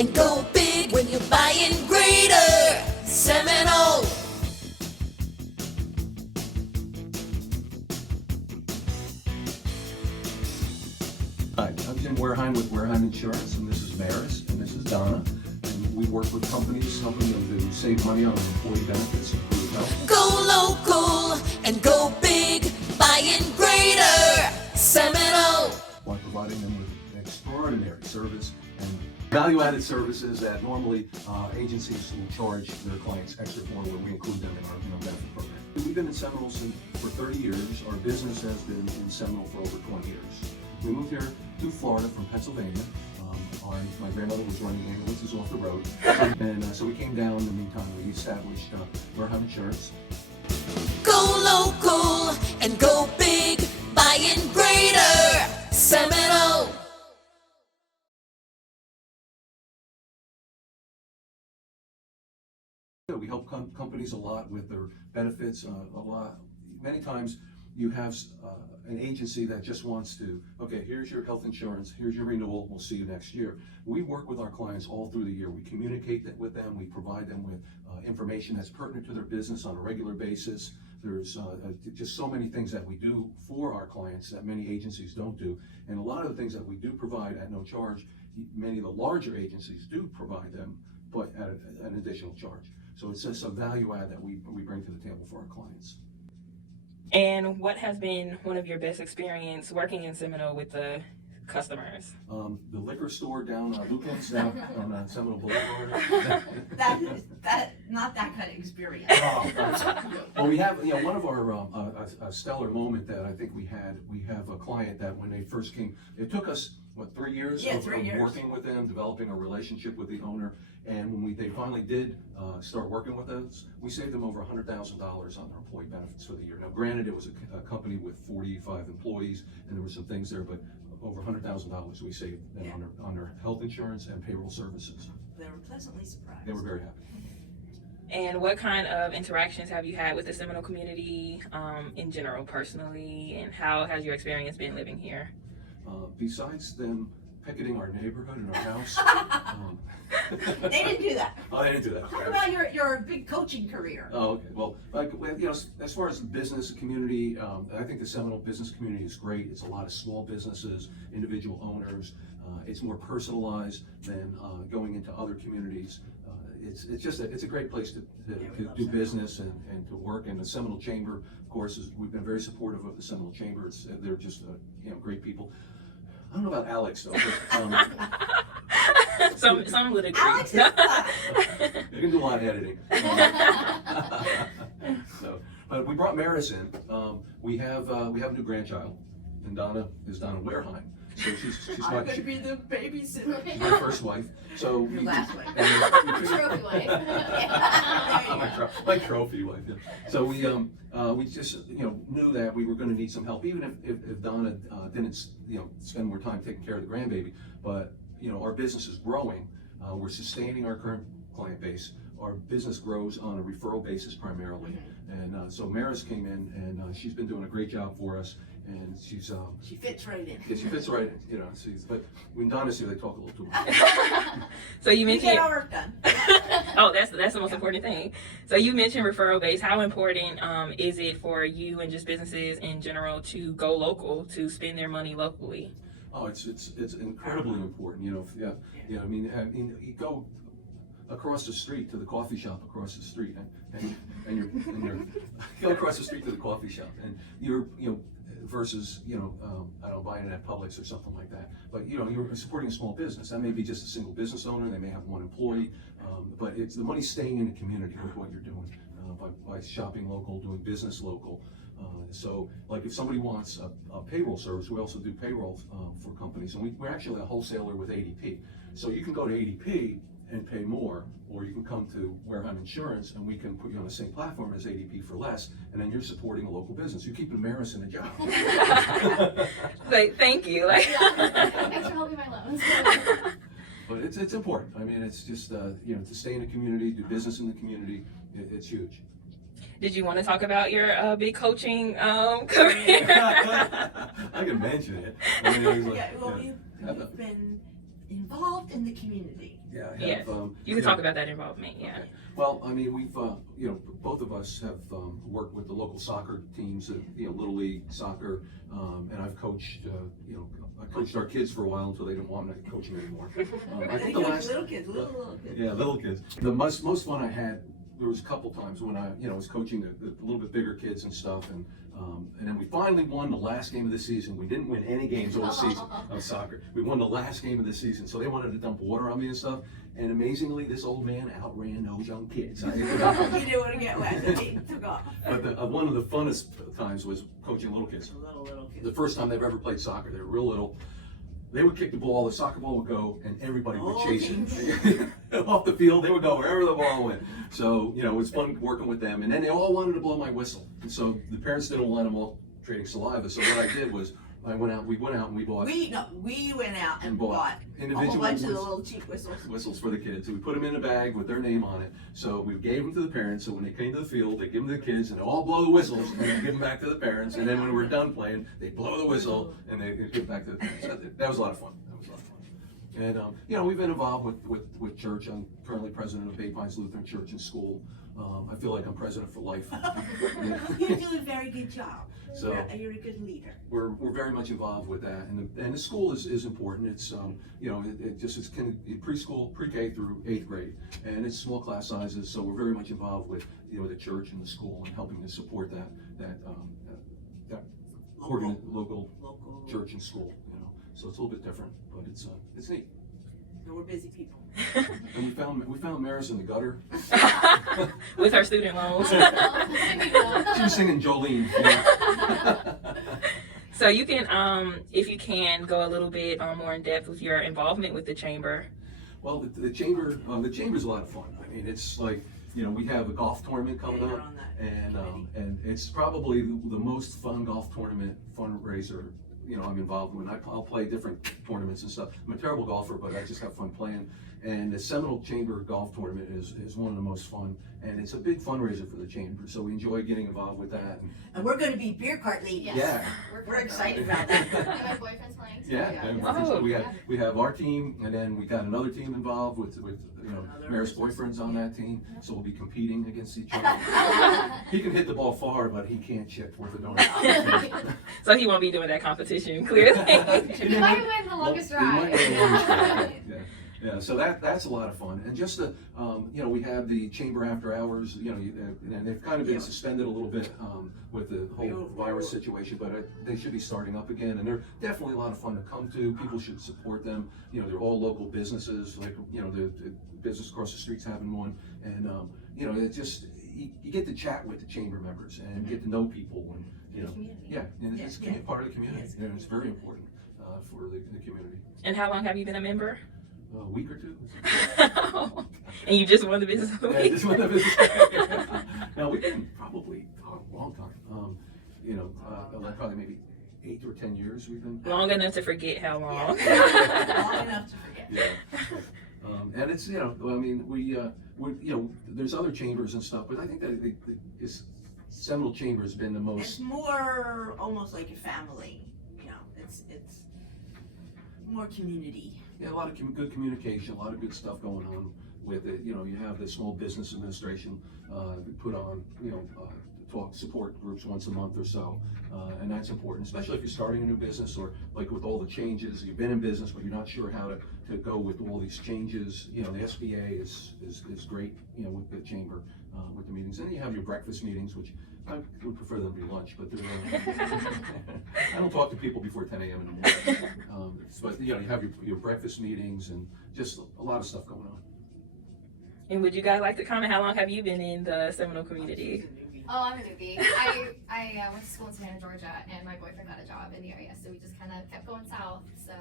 and go big when you're buying greater Seminole. Hi, I'm Jim Wareheim with Wareheim Insurance, and this is Maris, and this is Donna. And we work with companies helping them to save money on employee benefits and improve health. Go local and go big, buying greater Seminole. While providing them with extraordinary service and value-added services that normally agencies will charge their clients extra for, where we include them in our benefit program. We've been in Seminole for 30 years. Our business has been in Seminole for over 20 years. We moved here to Florida from Pennsylvania. My grandmother was running ambulances off the road, and so we came down. In the meantime, we established Wareheim Insurance. Go local and go big, buying greater Seminole. We help companies a lot with their benefits. Many times you have an agency that just wants to, okay, here's your health insurance, here's your renewal, we'll see you next year. We work with our clients all through the year. We communicate with them, we provide them with information that's pertinent to their business on a regular basis. There's just so many things that we do for our clients that many agencies don't do. And a lot of the things that we do provide at no charge, many of the larger agencies do provide them, but at an additional charge. So it's just a value add that we bring to the table for our clients. And what has been one of your best experience working in Seminole with the customers? The liquor store down Lucan's down on Seminole Boulevard. Not that kind of experience. Well, we have, one of our a stellar moment that I think we have a client that when they first came, it took us 3 years of working with them, developing a relationship with the owner, and when they finally did start working with us, we saved them over $100,000 on their employee benefits for the year. Now, granted, it was a company with 45 employees, and there were some things there, but over $100,000 we saved them on their health insurance and payroll services. They were pleasantly surprised. They were very happy. And what kind of interactions have you had with the Seminole community in general, personally, and how has your experience been living here? Besides them picketing our neighborhood and our house. They didn't do that. Oh, they didn't do that. Talk about your big coaching career. Oh, okay. Well, as far as the business community, I think the Seminole business community is great. It's a lot of small businesses, individual owners. It's more personalized than going into other communities. It's a great place to do business and to work. And the Seminole Chamber, of course, we've been very supportive of the Seminole Chamber. They're just great people. I don't know about Alex though. But, some would agree. Alex is you can do a lot of editing. But we brought Maris in. We have a new grandchild, and Donna is Donna Wareheim. So she's I'm going to be the babysitter. She's my first wife. So Your last wife. Trophy wife. my trophy wife. Yeah. So we just knew that we were going to need some help, even if Donna didn't spend more time taking care of the grandbaby. But our business is growing. We're sustaining our current client base. Our business grows on a referral basis primarily, and so Maris came in, and she's been doing a great job for us. And she fits right in. Yeah, she fits right in. But when Donna's here, they talk a little too much. So you We mentioned get our work done. Oh, that's the most important thing. So you mentioned referral base. How important is it for you and just businesses in general to go local, to spend their money locally? Oh, it's incredibly important. I mean, you go across the street to the coffee shop across the street, and you're you go across the street to the coffee shop, and you're versus I don't know, buying it at Publix or something like that. But you're supporting a small business. That may be just a single business owner. They may have one employee, but it's the money staying in the community with what you're doing by shopping local, doing business local. So, like if somebody wants a payroll service, we also do payroll for companies, and we're actually a wholesaler with ADP. So you can go to ADP and pay more, or you can come to Wareheim Insurance and we can put you on the same platform as ADP for less, and then you're supporting a local business. You're keeping Maris in a job. Thank you. Thanks for helping my loans. But it's important. I mean, it's just to stay in the community, do business in the community. It's huge. Did you want to talk about your big coaching career? I can mention it. I mean, We've been involved in the community. Yeah, I have, Yes. You can talk about that involvement, yeah. Okay. Well, I mean, we've, both of us have worked with the local soccer teams, Little League soccer, and I've coached, I coached our kids for a while until they didn't want me to coach them anymore. I think the last, Little kids, little kids. yeah, little kids. The most fun I had, there was a couple times when I, was coaching the little bit bigger kids and stuff, and then we finally won the last game of the season. We didn't win any games all season of soccer. We won the last game of the season, so they wanted to dump water on me and stuff. And amazingly, this old man outran those young kids. He didn't want to get wet, so he took off. But one of the funnest times was coaching little kids. Little kids. The first time they've ever played soccer, they were real little. They would kick the ball, the soccer ball would go, and everybody would chase it. Off the field, they would go wherever the ball went. So, it was fun working with them. And then they all wanted to blow my whistle. And so the parents didn't let them all trading saliva. So what I did was, we went out and we bought We went out and And bought bought a individual whole bunch of the whistles. little cheap whistles. whistles for the kids. We put them in a bag with their name on it. So we gave them to the parents. So when they came to the field, they give them to the kids, and they all blow the whistles, and they give them back to the parents. And then when we're done playing, they blow the whistle, and they give it back to the parents. That was a lot of fun. And we've been involved with church. I'm currently president of Bay Pines Lutheran Church and School. I feel like I'm president for life. You do a very good job. So You're a good leader. we're very much involved with that, and the school is important. It's it's preschool, pre-K through 8th grade, and it's small class sizes. So we're very much involved with the church and the school and helping to support that local church and school. So it's a little bit different, but it's neat. And we're busy people. And we found Maris in the gutter. With her student loans. She was singing Jolene. So you can, if you can, go a little bit more in depth with your involvement with the chamber. Well, the chamber's a lot of fun. I mean, it's like, we have a golf tournament coming You're up, on that and it's probably the most fun golf tournament fundraiser I'm involved in. I'll play different tournaments and stuff. I'm a terrible golfer, but I just have fun playing. And the Seminole Chamber Golf Tournament is one of the most fun, and it's a big fundraiser for the chamber. So we enjoy getting involved with that. And we're going to be beer cart ladies. Yes. Yeah. We're excited about that. And my boyfriend's playing too. Yeah, and Oh. we have our team, and then we got another team involved with Maris' boyfriend's on that team, so we'll be competing against each other. He can hit the ball far, but he can't chip worth a darn. So he won't be doing that competition, clearly. You might win the longest He might ride. win the longest ride. Yeah, so that's a lot of fun, and just we have the chamber after hours, and they've kind of been suspended a little bit with the whole virus situation, but they should be starting up again, and they're definitely a lot of fun to come to. People should support them. They're all local businesses, like the business across the street's having one, and it just you get to chat with the chamber members and get to know people, and and it's part of the community, and it's very important for the community. And how long have you been a member? A week or two. And you just won the business of the Yeah, week. just one of his. No, we've been probably a long time. Probably maybe 8 or 10 years we've been. Long enough to forget how long. Long enough to forget. Yeah. And it's there's other chambers and stuff, but I think that Seminole Chamber has been the most. It's more almost like a family. It's more community. Yeah, a lot of good communication, a lot of good stuff going on with it. You have the Small Business Administration put on, talk support groups once a month or so, and that's important, especially if you're starting a new business or like with all the changes. You've been in business, but you're not sure how to go with all these changes. The SBA is great, with the chamber, with the meetings. And then you have your breakfast meetings, which I would prefer them to be lunch, but I don't talk to people before 10 a.m. in the morning. But you have your breakfast meetings and just a lot of stuff going on. And would you guys like to comment? How long have you been in the Seminole community? Oh, I'm a newbie. I went to school in Savannah, Georgia, and my boyfriend got a job in the area, so we just kind of kept going south. So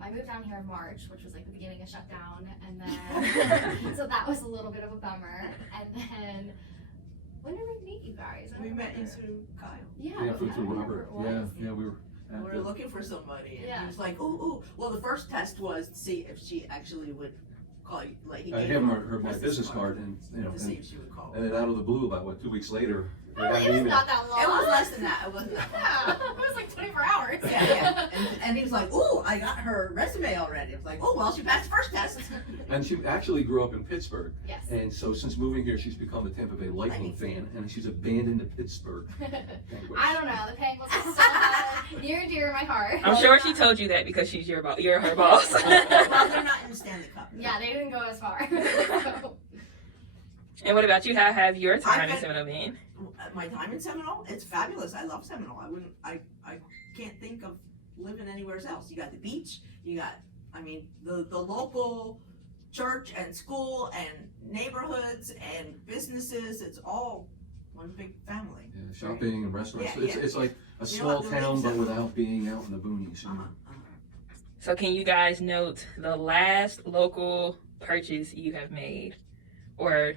I moved down here in March, which was like the beginning of shutdown, and then so that was a little bit of a bummer. And then when did we meet you guys? We met you through Kyle. Yeah, Yeah, I through remember Robert. it was. Yeah, we were. We were looking for somebody, and Yeah. he was like, "Ooh." Well, the first test was to see if she actually would call you. Like he I gave gave her her my business card, and to see if she would call. and then out of the blue, about 2 weeks later, It was not that long. It was less than that. It wasn't that long. Yeah, it was like 24 hours. Yeah. And he was like, "Ooh, I got her resume already." I was like, "Oh, well, she passed the first test." And she actually grew up in Pittsburgh. Yes. And so since moving here, she's become a Tampa Bay Lightning fan, and she's abandoned the Pittsburgh Penguins. I don't know. The Penguins are so near and dear to my heart. I'm sure she told you that because she's you're her boss. Well, they're not in the Stanley Cup. Yeah, they didn't go as far. So. And what about you? How have your time in been- Seminole been? My time in Seminole, it's fabulous. I love Seminole. I can't think of living anywhere else. You got the beach. You got, the local church and school and neighborhoods and businesses. It's all one big family. Yeah, shopping and restaurants. Yeah, It's like a You know small what, the town, but Seminole. without being out in the boonies. You know? So can you guys note the last local purchase you have made or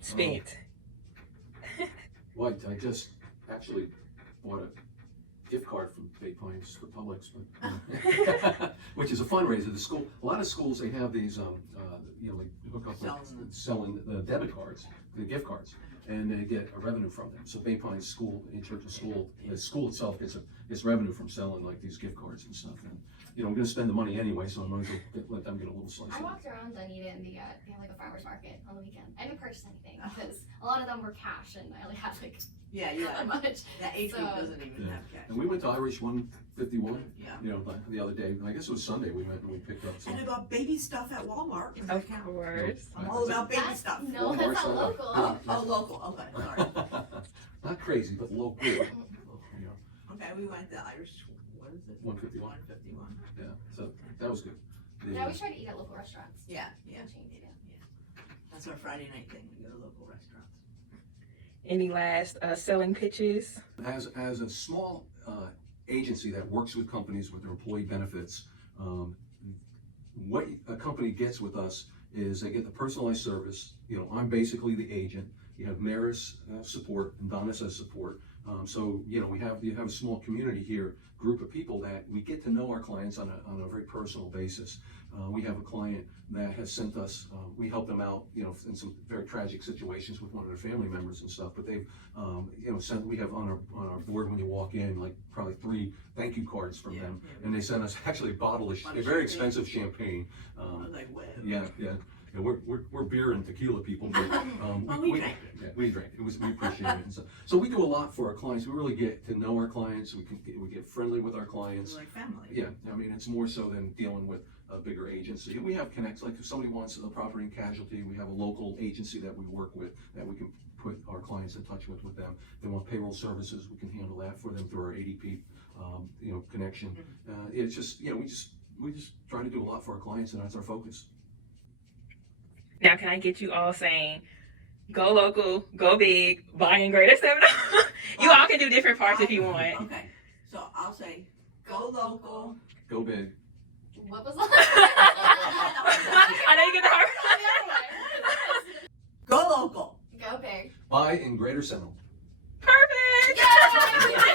spent? Well, I just actually bought a gift card from Bay Pines for Publix, but, which is a fundraiser. The school, a lot of schools, they have these, like hook up with selling the debit cards, the gift cards, and they get a revenue from them. So Bay Pines School, in church and school, the school itself gets revenue from selling like these gift cards and stuff. And I'm going to spend the money anyway, so I might as well let them get a little slice. I of it. walked around Dunedin, they had like a farmer's market on the weekend. I didn't purchase anything because a lot of them were cash and I only had like Yeah, that much. That age group So- doesn't even Yeah. have cash. And we went to Irish 151, Yeah. the other day. I guess it was Sunday. We went and we picked up some. And I got baby stuff at Walmart. Does that Of count? course. I'm all about baby That's- stuff. No, Walmart's that's not not- local. Oh, local. Okay, sorry. Not crazy, but local. You know, Okay, we went to Irish. What is it? 151. 151. Yeah, so that was good. The, Yeah, we try to eat at local restaurants. Yeah. Change it. That's our Friday night thing. We go to local restaurants. Any last selling pitches? as a small agency that works with companies with their employee benefits, what a company gets with us is they get the personalized service. I'm basically the agent. You have Maris support and Donna says support. So you have a small community here, group of people that we get to know our clients on a very personal basis. We have a client that has sent us, we help them out, in some very tragic situations with one of their family members and stuff, but they've, sent, we have on our board when you walk in, like probably 3 thank you cards from them. And they sent us actually a bottle of a very expensive champagne. I was like, whoa. Yeah. And we're beer and tequila people, but Well, we drank it. Yeah, we drank it. We appreciate it. And so we do a lot for our clients. We really get to know our clients. We get friendly with our clients. It's like family. Yeah, it's more so than dealing with a bigger agency. We have connects, like if somebody wants a property and casualty, we have a local agency that we work with that we can put our clients in touch with them. If they want payroll services, we can handle that for them through our ADP, connection. It's just, we just try to do a lot for our clients, and that's our focus. Now, can I get you all saying, go local, go big, buy in Greater Seminole? You all can do different parts if you want. Okay, so I'll say, go local. Go big. What was that? I know you get the hard. Go local. Go big. Buy in Greater Seminole. Perfect. Yay!